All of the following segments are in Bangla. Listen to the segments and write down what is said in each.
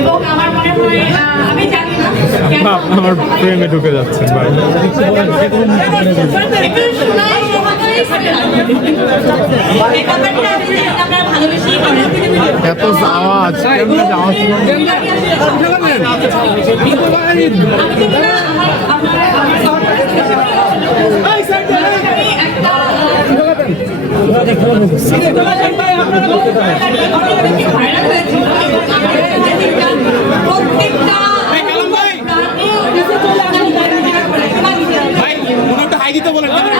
এবং আমার মনে হয় আহ, আমি জানি না কেন আমার প্রেমে ঢুকে যাচ্ছেন ভাই একটু শোনাই সহকারে শোনেন। এই ব্যাপারটা আমি জানি আপনারা ভালোবেসেই করেন। এত আওয়াজ কেমনে আওয়াজ আমি জানি না আমার আমার আমার সরকারি একটা ভাইরাল হয়েছিল এবং আমার প্রত্যেকটা ভাই উনি একটু হাই দিতে বলেন ক্যামেরাটা আমার মনে হয় যে এখানে কোনো আমি কথা বলতে পারছি না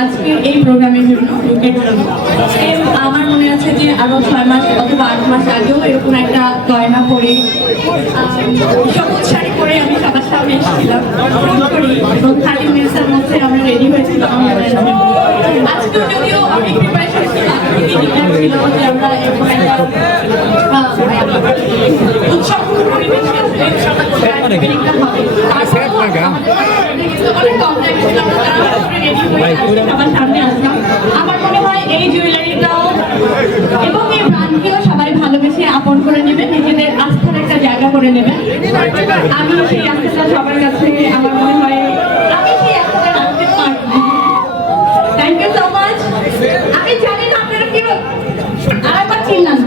আজকের এই প্রোগ্রামের জন্য আমার মনে আছে যে আরও ছয় মাস অথবা আট মাস আগেও এরকম একটা গয়না পরে সবুজ শাড়ি পরে আমি সবার সামনে এসেছিলাম এবং থার্টি মিনিটসের মধ্যে আমরা রেডি হয়েছিলাম যদিও প্রিপারেশন ছিল আমরা উৎসব পরিবেশে আমার এবং এই সবাই ভালোবেসে আপন করে নেবেন নিজেদের আস্থার একটা জায়গা করে নেবেন আমি সেই আস্থাটা সবার কাছে আমার মনে হয় আমি সেই আস্থাটা রাখতে পারব থ্যাংক ইউ সো মাচ আমি জানি না আপনারা কি আরেকবার চিনলাম